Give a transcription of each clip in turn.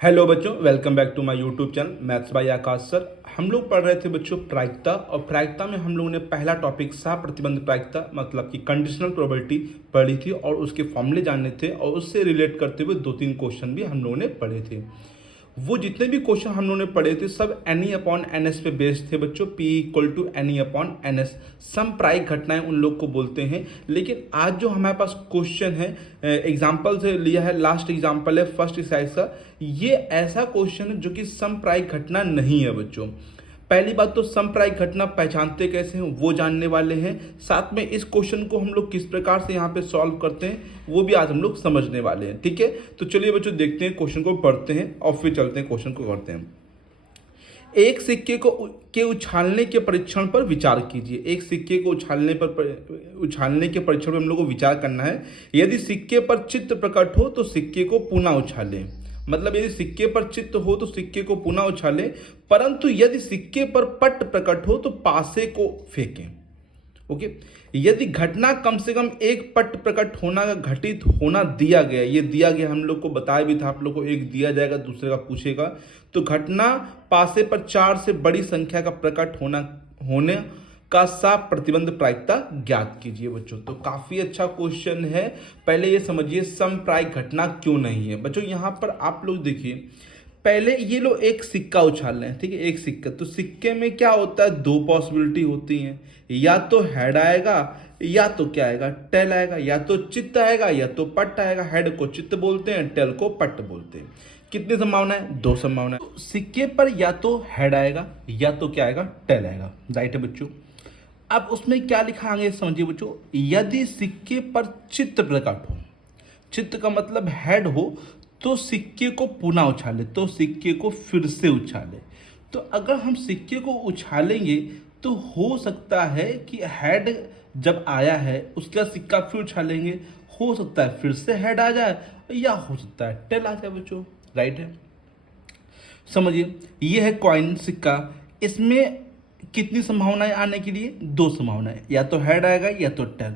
Hello बच्चों, welcome back to my YouTube channel maths by Akash sir. हम लोग पढ़ रहे थे बच्चों प्रायिकता, और प्रायिकता में हम लोगों ने पहला टॉपिक सह प्रतिबंध प्रायिकता मतलब कि कंडीशनल प्रोबेबिलिटी पढ़ी थी और उसके फॉर्मूले जानने थे, और उससे रिलेट करते हुए 2-3 क्वेश्चन भी हम लोगों ने पढ़े थे। वो जितने भी क्वेश्चन हम लोगों ने पढ़े थे सब एनी अपॉन एन एस पे बेस्ड थे बच्चों। P equal to N E upon N S, समप्रायिक घटनाएं उन लोग को बोलते हैं। लेकिन आज जो हमारे पास क्वेश्चन है, एग्जाम्पल से लिया है, लास्ट एग्जाम्पल है फर्स्ट एक्सरसाइज का, ये ऐसा क्वेश्चन है जो कि समप्रायिक घटना नहीं है बच्चों। पहली बात तो समप्रायिक घटना पहचानते कैसे हैं वो जानने वाले हैं, साथ में इस क्वेश्चन को हम लोग किस प्रकार से यहाँ पे सॉल्व करते हैं वो भी आज हम लोग समझने वाले हैं। ठीक है, तो चलिए बच्चों देखते हैं, क्वेश्चन को पढ़ते हैं और फिर चलते हैं क्वेश्चन को करते हैं। एक सिक्के को के उछालने के परीक्षण पर विचार कीजिए। एक सिक्के को उछालने के परीक्षण पर हम लोग को विचार करना है। यदि सिक्के पर चित्र प्रकट हो तो सिक्के को पुनः उछालें। मतलब यदि सिक्के पर चित्र हो तो सिक्के को पुनः उछालें, परंतु यदि सिक्के पर पट प्रकट हो तो पासे को फेंकें। ओके, यदि घटना कम से कम एक पट प्रकट होना का घटित होना दिया गया, ये दिया गया हम लोग को बताया भी था, आप लोग को एक दिया जाएगा दूसरे का पूछेगा, तो घटना पासे पर 4 से बड़ी संख्या का प्रकट होने का साफ प्रतिबंध प्रायिकता ज्ञात कीजिए बच्चों। तो काफी अच्छा क्वेश्चन है। पहले ये समझिए समप्रायिक घटना क्यों नहीं है बच्चों। यहाँ पर आप लोग देखिए, पहले ये लोग एक सिक्का उछाल रहे हैं, ठीक है, एक सिक्का। तो सिक्के में क्या होता है, 2 पॉसिबिलिटी होती हैं, या तो हेड आएगा या तो क्या आएगा, टेल आएगा, या तो चित्त आएगा या तो पट आएगा। हेड को चित्त बोलते हैं, टेल को पट बोलते हैं। कितनी संभावना है, 2 संभावना है। तो सिक्के पर या तो हेड आएगा या तो क्या आएगा, टेल आएगा। राइट है बच्चों। अब उसमें क्या लिखा आगे समझिए बच्चों, यदि सिक्के पर चित्त प्रकट हो, चित्त का मतलब हेड हो, तो सिक्के को पुनः उछाले, तो सिक्के को फिर से उछाले। तो अगर हम सिक्के को उछालेंगे तो हो सकता है कि हेड जब आया है उसके बाद सिक्का फिर उछालेंगे, हो सकता है फिर से हेड आ जाए या हो सकता है टेल आ जाए बच्चों। राइट है, समझिए ये है कॉइन सिक्का। इसमें कितनी संभावनाएं आने के लिए, 2 संभावनाएं, या तो हेड आएगा या तो टेल।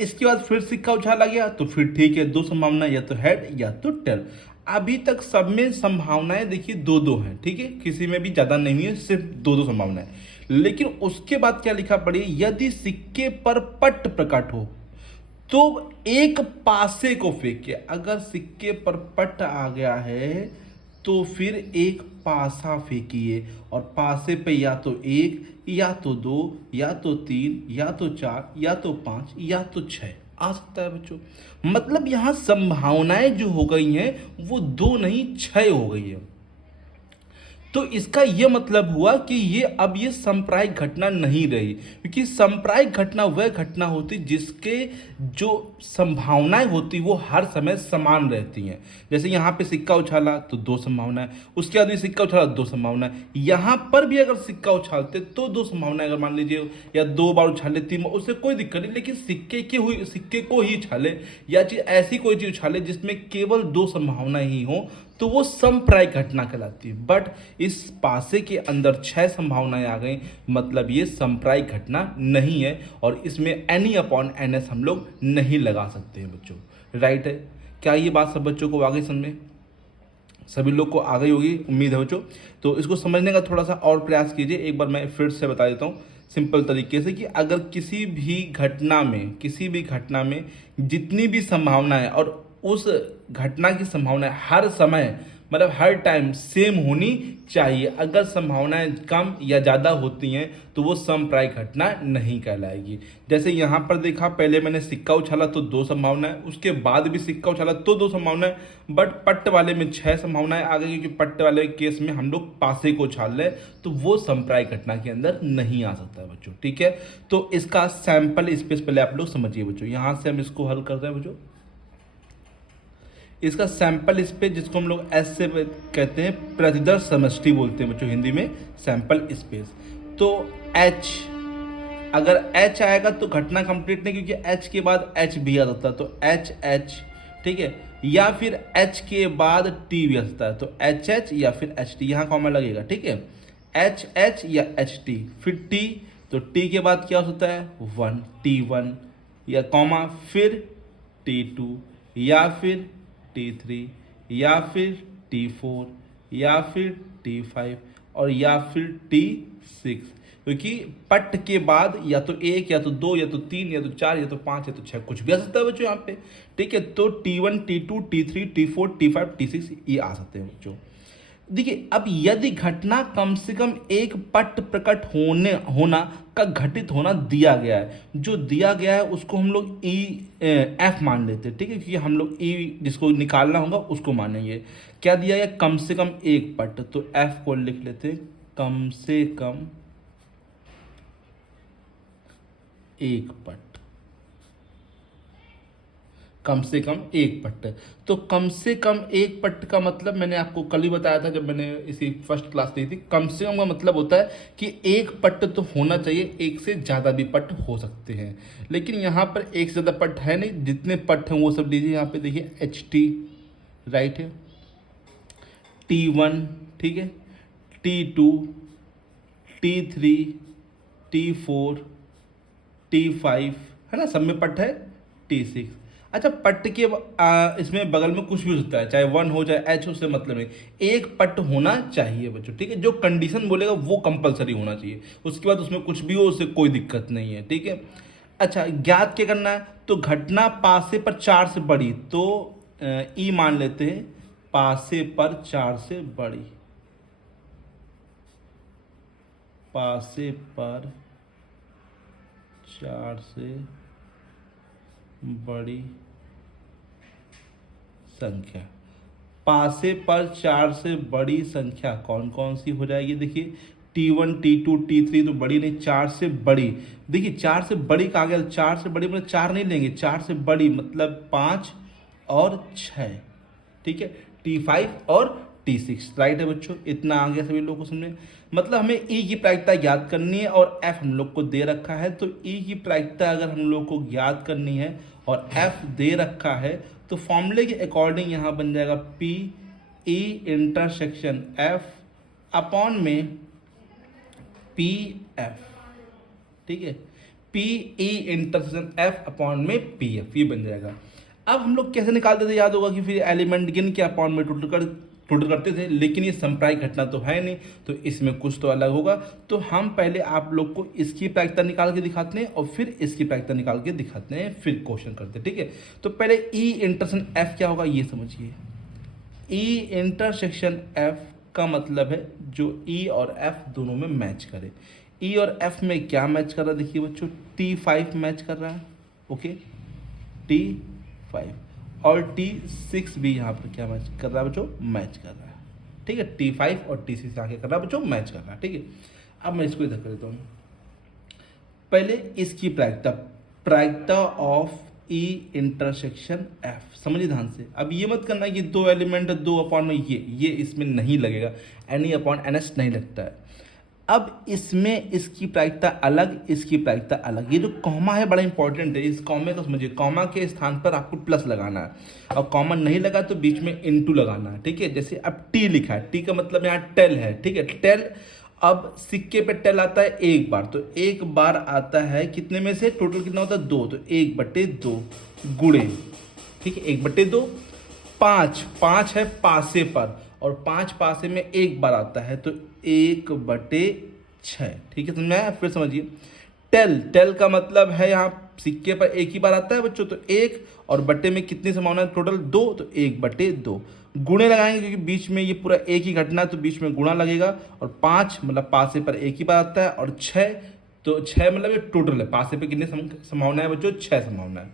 इसके बाद फिर सिक्का उछाला गया तो फिर ठीक है, 2 संभावनाएं, या तो हेड या तो टेल। अभी तक सब में संभावनाएं देखिए 2-2 हैं, ठीक है, किसी में भी ज्यादा नहीं है, सिर्फ 2-2 संभावनाएं। लेकिन उसके बाद क्या लिखा पड़ी, यदि सिक्के पर पट प्रकट हो तो एक पासे को फेंके। अगर सिक्के पर पट आ गया है तो फिर एक पासा फेंकिए, और पासे पे या तो 1 या तो 2 या तो 3 या तो 4 या तो 5 या तो 6 आ सकता है बच्चों। मतलब यहां संभावनाएं जो हो गई हैं वो 2 नहीं 6 हो गई है। तो इसका यह मतलब हुआ कि ये सांप्रायिक घटना नहीं रही, क्योंकि सांप्रायिक घटना वह घटना होती जिसके जो संभावनाएं होती वो हर समय समान रहती हैं। जैसे यहाँ पे सिक्का उछाला तो 2 संभावनाएं, उसके बाद भी सिक्का उछाला 2 संभावनाएं, यहाँ पर भी अगर सिक्का उछालते तो 2 संभावनाएं, अगर मान लीजिए या 2 बार उछाले 3 बार, उससे कोई दिक्कत नहीं। लेकिन सिक्के को ही उछाले या चीज ऐसी कोई चीज उछाले जिसमें केवल 2 संभावनाएं ही हो तो वो समप्रायिक घटना कहलाती है। बट इस पासे के अंदर 6 संभावनाएं आ गई, मतलब ये समप्रायिक घटना नहीं है, और इसमें एनी अपॉन एन एस हम लोग नहीं लगा सकते हैं बच्चों। राइट है, क्या ये बात सब बच्चों को आ गई समझ में? सभी लोग को आ गई होगी, उम्मीद है बच्चों। तो इसको समझने का थोड़ा सा और प्रयास कीजिए। एक बार मैं फिर से बता देता हूँ सिंपल तरीके से, कि अगर किसी भी घटना में जितनी भी संभावनाएं, और उस घटना की संभावना हर समय मतलब हर टाइम सेम होनी चाहिए। अगर संभावनाएं कम या ज़्यादा होती हैं तो वो समप्रायिक घटना नहीं कहलाएगी। जैसे यहाँ पर देखा, पहले मैंने सिक्का उछाला तो 2 संभावनाएं, उसके बाद भी सिक्का उछाला तो 2 संभावनाएं, बट पट्ट वाले में 6 संभावनाएं आ गई, क्योंकि पट्ट वाले केस में हम लोग पासे को उछाल रहे, तो वो समप्रायिक घटना के अंदर नहीं आ सकता है बच्चों। ठीक है, तो इसका सैंपल स्पेस पहले आप लोग समझिए बच्चों। यहाँ से हम इसको हल करते हैं बच्चों। इसका सैंपल स्पेस, जिसको हम लोग एस से कहते हैं, प्रतिदर्श समष्टि बोलते हैं बच्चों हिंदी में, सैंपल स्पेस। तो एच, अगर एच आएगा तो घटना कंप्लीट नहीं, क्योंकि एच के बाद एच भी आ सकता है, तो एच एच, ठीक है, या फिर एच के बाद टी भी आ सकता है, तो एच एच या फिर एच टी, यहाँ कॉमा लगेगा। ठीक है, एच एच या एच टी, फिर टी, तो टी के बाद क्या हो सकता है 1, T1 या कॉमा, फिर T2 या फिर T3 या फिर T4 या फिर T5 और या फिर T6, क्योंकि पट के बाद या तो एक या तो दो या तो तीन या तो चार या तो पाँच या तो छः कुछ भी आ सकता है बच्चों यहाँ पे। ठीक है, तो T1 T2 T3 T4 T5 T6 ये आ सकते हैं बच्चों। देखिए, अब यदि घटना कम से कम एक पट प्रकट होना का घटित होना दिया गया है, जो दिया गया है उसको हम लोग ई एफ मान लेते हैं। ठीक है, क्योंकि हम लोग ई जिसको निकालना होगा उसको मानेंगे। क्या दिया गया? कम से कम एक पट, तो एफ को लिख लेते हैं कम से कम एक पट, कम से कम एक पट। तो कम से कम एक पट का मतलब मैंने आपको कल ही बताया था जब मैंने इसी फर्स्ट क्लास ली थी। कम से कम का मतलब होता है कि एक पट तो होना चाहिए, एक से ज़्यादा भी पट हो सकते हैं, लेकिन यहाँ पर एक से ज़्यादा पट है नहीं। जितने पट हैं वो सब लीजिए। यहाँ पे देखिए HT राइट है, T1 ठीक है, T2 T3 T4 T5 है ना, सब में पट है T6। अच्छा, पट के इसमें बगल में कुछ भी हो सकता है, चाहे 1 हो चाहे H हो, उससे मतलब नहीं, एक पट होना चाहिए बच्चों। ठीक है, जो कंडीशन बोलेगा वो कंपलसरी होना चाहिए, उसके बाद उसमें कुछ भी हो उससे कोई दिक्कत नहीं है। ठीक है, अच्छा ज्ञात क्या करना है? तो घटना पासे पर 4 से बड़ी, तो ई मान लेते हैं पासे पर 4 से बड़ी, पासे पर 4 से बड़ी संख्या। पासे पर 4 से बड़ी संख्या कौन कौन सी हो जाएगी? देखिए T1 T2 T3 तो बड़ी नहीं, 4 से बड़ी। देखिए 4 से बड़ी कहा गया, 4 से बड़ी मतलब 4 नहीं लेंगे, 4 से बड़ी मतलब 5 और 6। ठीक है, T5 और T6 राइट है बच्चों। इतना आ गया सभी लोगों को समझे? मतलब हमें ई की प्रायिकता ज्ञात करनी है और एफ हम लोग को दे रखा है, तो ई की प्रायिकता अगर हम लोग को ज्ञात करनी है और एफ दे रखा है, तो फॉर्मूले के अकॉर्डिंग यहाँ बन जाएगा P E intersection F upon में पी एफ। ठीक है, P E intersection F upon में पी एफ, ये बन जाएगा। अब हम लोग कैसे निकालते थे? याद होगा कि फिर एलिमेंट गिन के अपॉन में टोटल करते थे, लेकिन ये समप्रायिक घटना तो है नहीं, तो इसमें कुछ तो अलग होगा। तो हम पहले आप लोग को इसकी प्रायिकता निकाल के दिखाते हैं और फिर इसकी प्रायिकता निकाल के दिखाते हैं, फिर क्वेश्चन करते हैं। ठीक है, तो पहले ई इंटरसेक्शन एफ क्या होगा ये समझिए। ई इंटरसेक्शन एफ का मतलब है जो ई और एफ दोनों में मैच करे। ई और एफ में क्या मैच कर रहा है? देखिए बच्चों, T5 मैच कर रहा है, ओके, T5 और T6 भी यहाँ पर क्या मैच कर रहा है बच्चों? मैच कर रहा है। ठीक है, T5 और T6 यहाँ क्या कर रहा है बच्चों? मैच कर रहा है। ठीक है, अब मैं इसको इधर कर देता हूँ। पहले इसकी प्रायिकता, प्रायिकता ऑफ ई इंटरसेक्शन एफ, समझिए ध्यान से। अब ये मत करना कि दो एलिमेंट है, दो अपॉन में ये इसमें नहीं लगेगा, एन अपॉन एन एस नहीं लगता है। अब इसमें इसकी प्रायिकता अलग, इसकी प्रायिकता अलग। ये जो कॉमा है बड़ा इंपॉर्टेंट है, इस कॉमे को समझिए। कॉमा के स्थान पर आपको प्लस लगाना है और कॉमा नहीं लगा तो बीच में इनटू लगाना है। ठीक है, जैसे अब टी लिखा है, टी का मतलब यहाँ टेल है। ठीक है, टेल, अब सिक्के पे टेल आता है एक बार, तो एक बार आता है कितने में से? टोटल कितना होता है? 2, तो 1/2 गुणे, ठीक है, 1/2। 5 है पासे पर, और 5 पासे में एक बार आता है, तो 1/6। ठीक है, समझ आया? फिर समझिए, टेल का मतलब है यहाँ सिक्के पर एक ही बार आता है बच्चों, तो 1 और बट्टे में कितनी संभावना है? टोटल 2, तो 1/2 गुणे लगाएंगे, क्योंकि बीच में ये पूरा एक ही घटना है तो बीच में गुणा लगेगा। और 5 मतलब पासे पर एक ही बार आता है, और 6 तो 6 मतलब ये टोटल है, पासे पे कितनी संभावना है बच्चों? 6 संभावना है।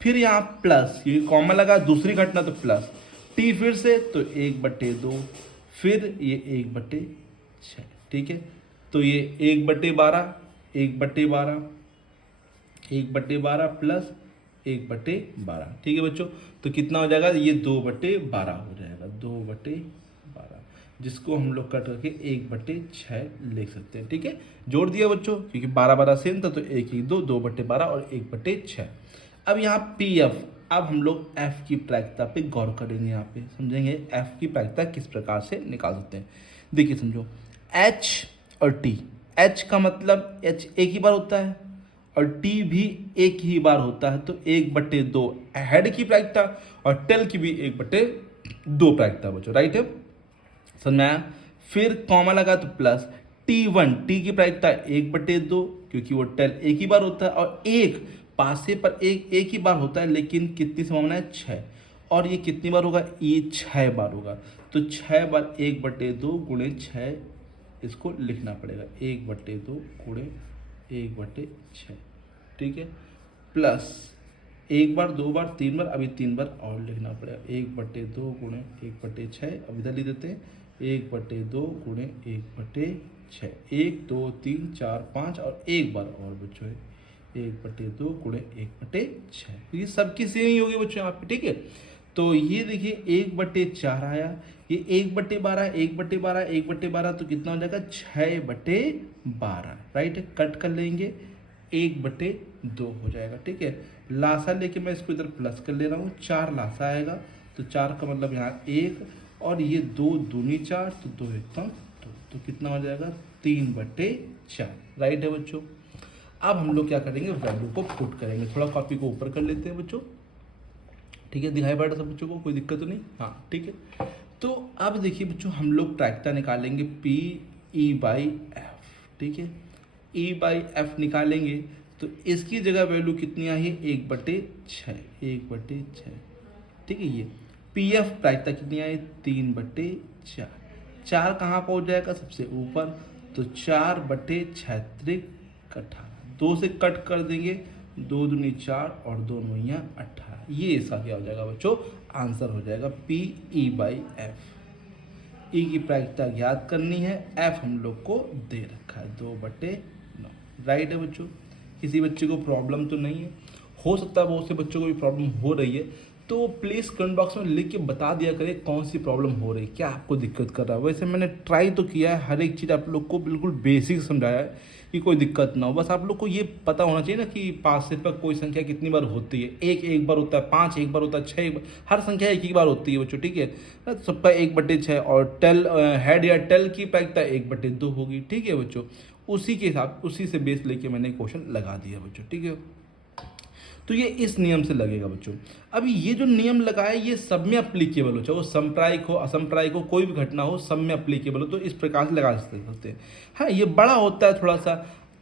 फिर यहाँ प्लस, क्योंकि कॉमन लगा दूसरी घटना तो प्लस, टी फिर से तो 1/2, फिर ये 1/6। ठीक है, तो ये 1/12 1/12 1/12 प्लस 1/12। ठीक है बच्चों, तो कितना हो जाएगा? ये 2/12 हो जाएगा, 2/12, जिसको हम लोग कट करके 1/6 लिख सकते हैं। ठीक है, जोड़ दिया बच्चों, क्योंकि 12 सेम था, तो 1 1 2 2/12 और 1/6। अब यहाँ पी एफ, अब हम लोग एफ की प्रायिकता पे गौर करेंगे। यहाँ पे समझेंगे एफ की प्रायिकता किस प्रकार से निकाल सकते हैं। देखिए समझो, एच और टी, एच का मतलब एच एक ही बार होता है और टी भी एक ही बार होता है, तो 1/2 हेड की प्रायिकता और टेल की भी 1/2 2 प्रायिकता बच्चों, राइट है, समझ में आया। फिर कॉमा लगा तो प्लस T1, टी की प्रायिकता 1/2, क्योंकि वो टेल एक ही बार होता है और एक पासे पर एक ही बार होता है, लेकिन कितनी संभावना है 6, और ये कितनी बार होगा, ये 6 बार होगा, तो 6 बार 1/2 गुणे 6 इसको लिखना पड़ेगा, 1/2 गुणे 1/6, ठीक है, प्लस 1 बार 2 बार 3 बार, अभी 3 बार और लिखना पड़ेगा, 1/2 गुणे 1/6, अब इधर लिख देते हैं 1/2 गुणे 1/6, 1 2 3 4 5 और एक बार और बच्चों है 1/2 गुणे 1/6, ये सबकी सेम ही होगी बच्चों यहाँ पे, ठीक है। तो ये देखिए 1/4 आया, ये 1/12, 1/12, 1/12, तो कितना हो जाएगा 6/12, राइट है, कट कर लेंगे 1/2 हो जाएगा, ठीक है। लासा लेके मैं इसको इधर प्लस कर ले रहा हूँ, 4 लासा आएगा, तो 4 का मतलब यहाँ 1, और ये 2 दूनी 4, तो 2 एकम 2, तो कितना हो जाएगा 3/4, राइट है बच्चों। अब हम लोग क्या करेंगे, वैल्यू को पुट करेंगे, थोड़ा कॉपी को ऊपर कर लेते हैं बच्चों, ठीक है, दिखाई पड़ रहा सब बच्चों को, कोई दिक्कत तो नहीं, हाँ ठीक है। तो अब देखिए बच्चों, हम लोग प्रायिकता निकालेंगे PE/F, ठीक है, E/F निकालेंगे, तो इसकी जगह वैल्यू कितनी आई है 1/6, 1/6, ठीक है। ये PF प्रायिकता कितनी आई 3/4, 4 कहाँ पहुँच जाएगा सबसे ऊपर, तो 4/6 18, 2 से कट कर देंगे, 2 दूनी 4 और 2 नौइयाँ 18, ये इसका क्या हो जाएगा बच्चों, आंसर हो जाएगा PE/F। ई की प्रायिकता ज्ञात करनी है, F हम लोग को दे रखा है 2/9, राइट है बच्चों। किसी बच्चे को प्रॉब्लम तो नहीं है, हो सकता है बहुत से बच्चों को भी प्रॉब्लम हो रही है, तो प्लीज़ कमेंट बॉक्स में लिख के बता दिया करें कौन सी प्रॉब्लम हो रही है, क्या आपको दिक्कत कर रहा है। वैसे मैंने ट्राई तो किया है, हर एक चीज़ आप लोग को बिल्कुल बेसिक समझाया है कि कोई दिक्कत ना हो, बस आप लोग को ये पता होना चाहिए ना कि पाँच से पर कोई संख्या कितनी बार होती है, एक बार होता है, 5 एक बार होता है, 6 एक बार, हर संख्या एक ही बार होती है बच्चों, ठीक है, सबका 1/6, और टेल हेड या टेल की प्रायिकता 1/2 होगी, ठीक है बच्चों। उसी के हिसाब, उसी से बेस लेके मैंने क्वेश्चन लगा दिया बच्चों, ठीक है। तो ये इस नियम से लगेगा बच्चों। अभी ये जो नियम लगाए ये सब में अप्लीकेबल हो, चाहे वो संप्रायिक हो असंप्रायिक हो, कोई भी घटना हो सब में अप्लीकेबल हो, तो इस प्रकार से लगा सकते हैं। हाँ, ये बड़ा होता है थोड़ा सा,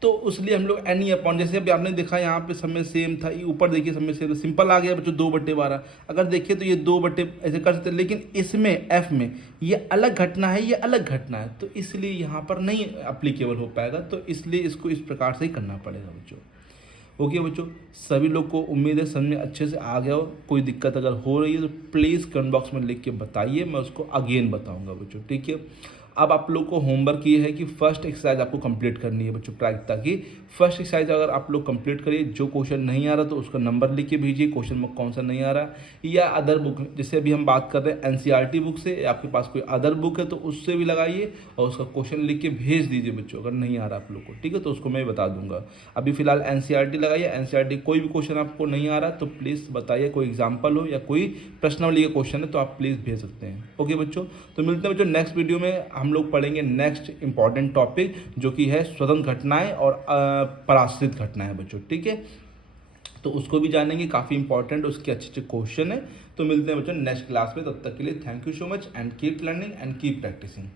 तो इसलिए हम लोग एनी अपॉन, जैसे अभी आपने देखा यहाँ पे सब में सेम था, ये ऊपर देखिए सब में सेम, सिंपल आ गया बच्चों 2/12। अगर देखिए तो ये 2 ऐसे कर सकते हैं, लेकिन इसमें एफ में ये अलग घटना है, ये अलग घटना है, तो इसलिए यहाँ पर नहीं अप्लीकेबल हो पाएगा, तो इसलिए इसको इस प्रकार से ही करना पड़ेगा बच्चों। ओके बच्चों, सभी लोग को उम्मीद है समझ में अच्छे से आ गया हो। कोई दिक्कत अगर हो रही है तो प्लीज़ कमेंट बॉक्स में लिख के बताइए, मैं उसको अगेन बताऊंगा बच्चों, ठीक है। अब आप लोग को होमवर्क ये है कि फर्स्ट एक्सरसाइज आपको कंप्लीट करनी है बच्चों, प्रायिकता की फर्स्ट एक्सरसाइज अगर आप लोग कंप्लीट करिए, जो क्वेश्चन नहीं आ रहा तो उसका नंबर लिख के भेजिए, क्वेश्चन में कौन सा नहीं आ रहा, या अदर बुक, जैसे अभी हम बात कर रहे हैं NCERT बुक से, आपके पास कोई अदर बुक है तो उससे भी लगाइए और उसका क्वेश्चन लिख के भेज दीजिए बच्चों, अगर नहीं आ रहा आप लोग को, ठीक है, तो उसको मैं बता दूंगा। अभी फिलहाल NCERT लगाइए, NCERT कोई भी क्वेश्चन आपको नहीं आ रहा तो प्लीज़ बताइए, कोई एग्जाम्पल हो या कोई प्रश्नावली का क्वेश्चन है तो आप प्लीज़ भेज सकते हैं। ओके बच्चों, तो मिलते हैं बच्चों नेक्स्ट वीडियो में, हम लोग पढ़ेंगे नेक्स्ट इंपॉर्टेंट टॉपिक जो कि है स्वतंत्र घटनाएं और पराश्रित घटनाएं बच्चों, ठीक है, तो उसको भी जानेंगे, काफ़ी इंपॉर्टेंट उसके अच्छे अच्छे क्वेश्चन है। तो मिलते हैं बच्चों नेक्स्ट क्लास में, तब तक के लिए thank you so much and keep learning and keep practising.